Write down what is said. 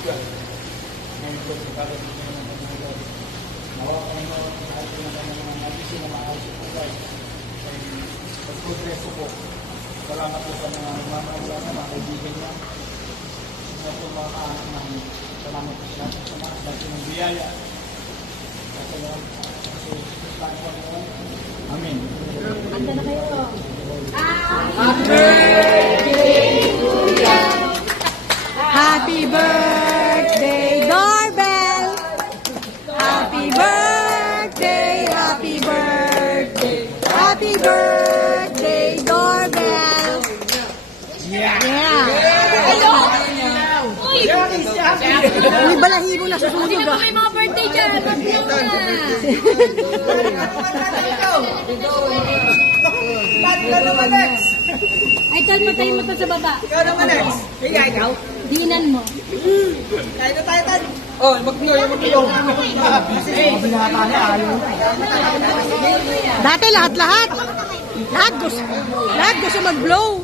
Ngayon po, pagkakalit niyo ng Panginoon. Nawa ko na lahat po ng kanyang mga nabisi na maayos po guys. Pag-progreso po. Salamat po sa mga mamamayan na mga kaibigan niya. Salamat po mga kaanak namin. Salamat po sa lahat sa mga dahil ng biyaya. Amen. Anda na kayo. Happy birthday, doorbell! Happy birthday, happy birthday, happy birthday, doorbell! Yeah! Uy, balahibo na susunog ah. May mga birthday dyan. Ay, tol, patayin mo to sa baba. Ikaw naman, Lex. Higa, ikaw. Dinan mo. Tayo na tayo, Tan. Oh, mag-iyo. Binata niya, ayaw. Dati lahat-lahat. Lahat gusto mag-blow.